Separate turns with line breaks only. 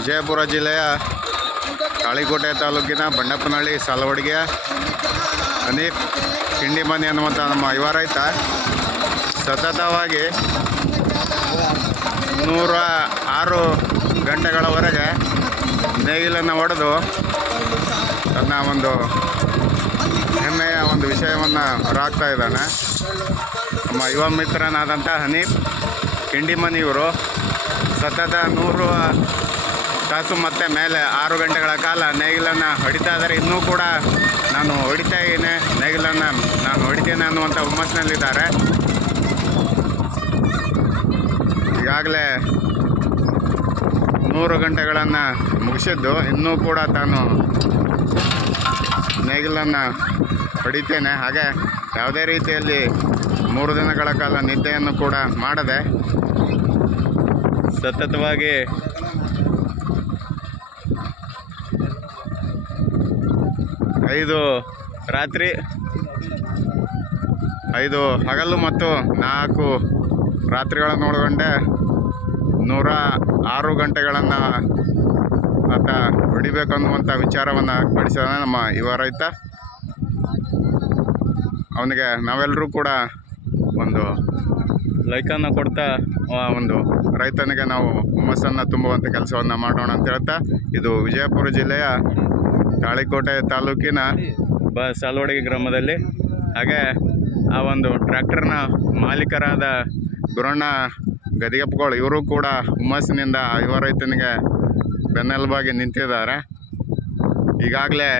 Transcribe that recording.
ವಿಜಯಪುರ ಜಿಲ್ಲೆಯ ಕಾಳಿಕೋಟೆ ತಾಲೂಕಿನ ಬಂಡಪ್ಪನಹಳ್ಳಿ ಸಾಲವಡಿಗೆಯ ಹನೀಫ್ ಕಿಂಡಿಮನಿ ಅನ್ನುವಂಥ ನಮ್ಮ ಯುವ ರೈತ ಸತತವಾಗಿ ನೂರ ಆರು ಗಂಟೆಗಳವರೆಗೆ ನೇಗಿಲನ್ನು ಹೊಡೆದು ತನ್ನ ಒಂದು ಹೆಮ್ಮೆಯ ಒಂದು ವಿಷಯವನ್ನು ಹೊರಹಾಕ್ತಾ ಇದ್ದಾನೆ. ನಮ್ಮ ಯುವ ಮಿತ್ರನಾದಂಥ ಹನೀಫ್ ಕಿಂಡಿಮನಿ ಇವರು ಸತತ ನೂರು ತಾಸು ಮತ್ತೆ ಮೇಲೆ ಆರು ಗಂಟೆಗಳ ಕಾಲ ನೇಗಿಲನ್ನು ಹೊಡಿತಾ ಇದ್ದಾರೆ. ಇನ್ನೂ ಕೂಡ ನಾನು ಹೊಡಿತಾ ಇದ್ದೀನಿ. ನೇಗಿಲನ್ನು ನಾನು ಹೊಡಿತೇನೆ ಅನ್ನುವಂಥ ಹುಮ್ಮಸ್ಸಿನಲ್ಲಿದ್ದಾರೆ. ಈಗಾಗಲೇ ನೂರು ಗಂಟೆಗಳನ್ನು ಮುಗಿಸಿದ್ದು. ಇನ್ನೂ ಕೂಡ ತಾನು ನೇಗಿಲನ್ನು ಹೊಡಿತೇನೆ. ಹಾಗೆ ಯಾವುದೇ ರೀತಿಯಲ್ಲಿ ಮೂರು ದಿನಗಳ ಕಾಲ ನಿದ್ದೆಯನ್ನು ಕೂಡ ಮಾಡದೆ ಸತತವಾಗಿ ಐದು ರಾತ್ರಿ, ಐದು ಹಗಲು ಮತ್ತು ನಾಲ್ಕು ರಾತ್ರಿಗಳನ್ನು ಒಳಗೊಂಡೆ ನೂರ ಆರು ಗಂಟೆಗಳನ್ನು ಆತ ಹೊಡಿಬೇಕು ಅನ್ನುವಂಥ ವಿಚಾರವನ್ನು ಪಡಿಸಿದ ನಮ್ಮ ಯುವ ರೈತ. ಅವನಿಗೆ ನಾವೆಲ್ಲರೂ ಕೂಡ ಒಂದು ಲೈಕನ್ನು ಕೊಡ್ತಾ ಒಂದು ರೈತನಿಗೆ ನಾವು ಹುಮ್ಮಸ್ಸನ್ನು ತುಂಬುವಂಥ ಕೆಲಸವನ್ನು ಮಾಡೋಣ ಅಂತ ಹೇಳ್ತಾ, ಇದು ವಿಜಯಪುರ ಜಿಲ್ಲೆಯ ತಾಳಿಕೋಟೆ ತಾಲೂಕಿನ ಬ ಸಾಲ್ವಡಿಗೆ ಗ್ರಾಮದಲ್ಲಿ. ಹಾಗೆ ಆ ಒಂದು ಟ್ರ್ಯಾಕ್ಟರ್ನ ಮಾಲೀಕರಾದ ಗುರಣ್ಣ ಗದಿಗಪ್ಪಗಳು ಇವರು ಕೂಡ ಹುಮ್ಮಸ್ಸಿನಿಂದ ಯುವ ರೈತನಿಗೆ ಬೆನ್ನೆಲುಬಾಗಿ ನಿಂತಿದ್ದಾರೆ. ಈಗಾಗಲೇ